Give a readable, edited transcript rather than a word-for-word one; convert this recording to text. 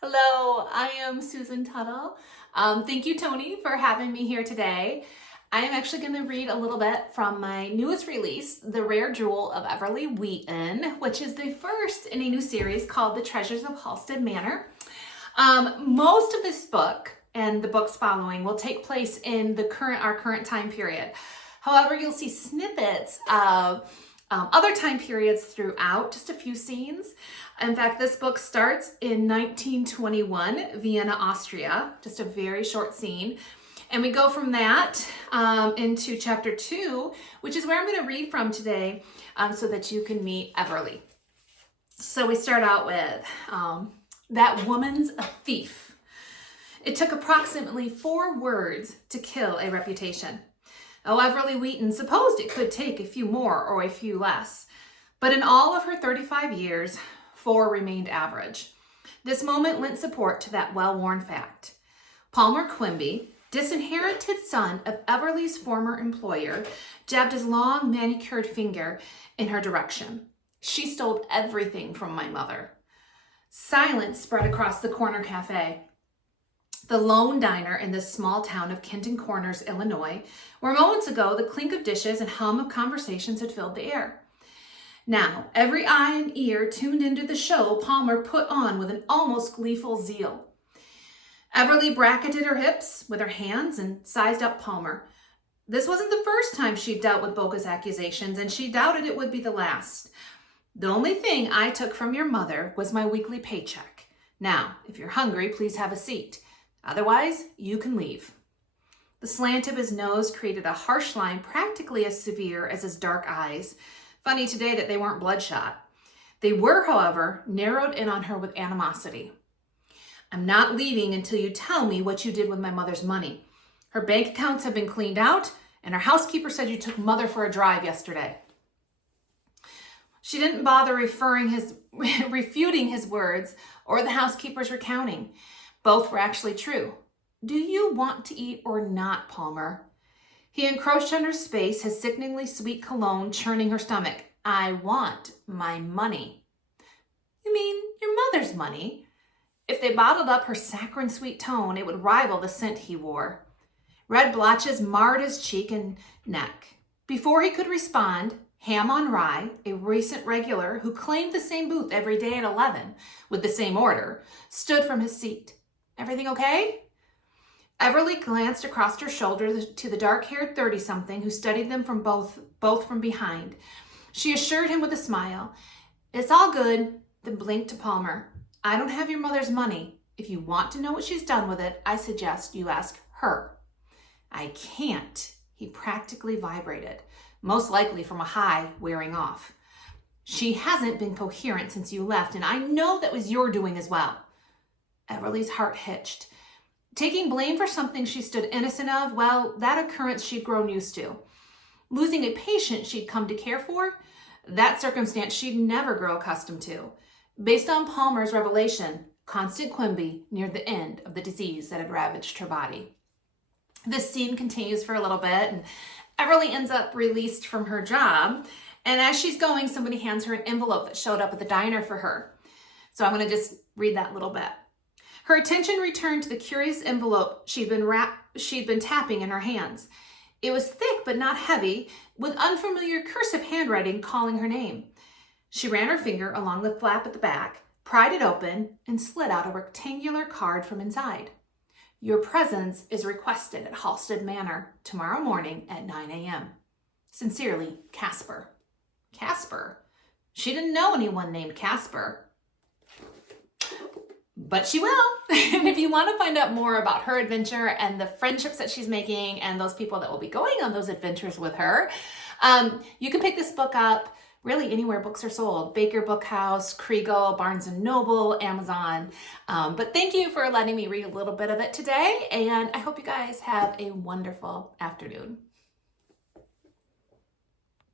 Hello, I am Susan Tuttle. Thank you, Tony, for having me here today. I am actually going to read a little bit from my newest release, The Rare Jewel of Everleigh Wheaton, which is the first in a new series called The Treasures of Halstead Manor. Most of this book and the books following will take place in our current time period. However, you'll see snippets of other time periods throughout, just a few scenes. In fact, this book starts in 1921, Vienna, Austria, just a very short scene. And we go from that into chapter 2, which is where I'm going to read from today so that you can meet Everleigh. So we start out with, that woman's a thief. It took approximately 4 words to kill a reputation. Oh, Everleigh Wheaton supposed it could take a few more or a few less. But in all of her 35 years, 4 remained average. This moment lent support to that well-worn fact. Palmer Quimby, disinherited son of Everleigh's former employer, jabbed his long manicured finger in her direction. She stole everything from my mother. Silence spread across the corner cafe, the lone diner in this small town of Kenton Corners, Illinois, where moments ago the clink of dishes and hum of conversations had filled the air. Now, every eye and ear tuned into the show Palmer put on with an almost gleeful zeal. Everleigh bracketed her hips with her hands and sized up Palmer. This wasn't the first time she'd dealt with bogus accusations, and she doubted it would be the last. The only thing I took from your mother was my weekly paycheck. Now, if you're hungry, please have a seat. Otherwise, you can leave. The slant of his nose created a harsh line practically as severe as his dark eyes. Funny today that they weren't bloodshot. They were, however, narrowed in on her with animosity. I'm not leaving until you tell me what you did with my mother's money. Her bank accounts have been cleaned out, and her housekeeper said you took Mother for a drive yesterday. She didn't bother refuting his words or the housekeeper's recounting. Both were actually true. Do you want to eat or not, Palmer? He encroached on her space, his sickeningly sweet cologne churning her stomach. I want my money. You mean your mother's money? If they bottled up her saccharine sweet tone, it would rival the scent he wore. Red blotches marred his cheek and neck. Before he could respond, Ham on Rye, a recent regular who claimed the same booth every day at 11 with the same order, stood from his seat. Everything okay? Everleigh glanced across her shoulder to the dark-haired 30-something who studied them from both from behind. She assured him with a smile. It's all good, then blinked to Palmer. I don't have your mother's money. If you want to know what she's done with it, I suggest you ask her. I can't. He practically vibrated, most likely from a high wearing off. She hasn't been coherent since you left, and I know that was your doing as well. Everleigh's heart hitched. Taking blame for something she stood innocent of, well, that occurrence she'd grown used to. Losing a patient she'd come to care for, that circumstance she'd never grow accustomed to. Based on Palmer's revelation, Constant Quimby neared the end of the disease that had ravaged her body. This scene continues for a little bit, and Everleigh ends up released from her job. And as she's going, somebody hands her an envelope that showed up at the diner for her. So I'm going to just read that little bit. Her attention returned to the curious envelope she'd been tapping in her hands. It was thick but not heavy, with unfamiliar cursive handwriting calling her name. She ran her finger along the flap at the back, pried it open, and slid out a rectangular card from inside. Your presence is requested at Halstead Manor tomorrow morning at 9 a.m. Sincerely, Casper. Casper? She didn't know anyone named Casper. But she will. And if you want to find out more about her adventure and the friendships that she's making and those people that will be going on those adventures with her, you can pick this book up really anywhere books are sold. Baker Bookhouse, Kriegel, Barnes & Noble, Amazon. But thank you for letting me read a little bit of it today. And I hope you guys have a wonderful afternoon.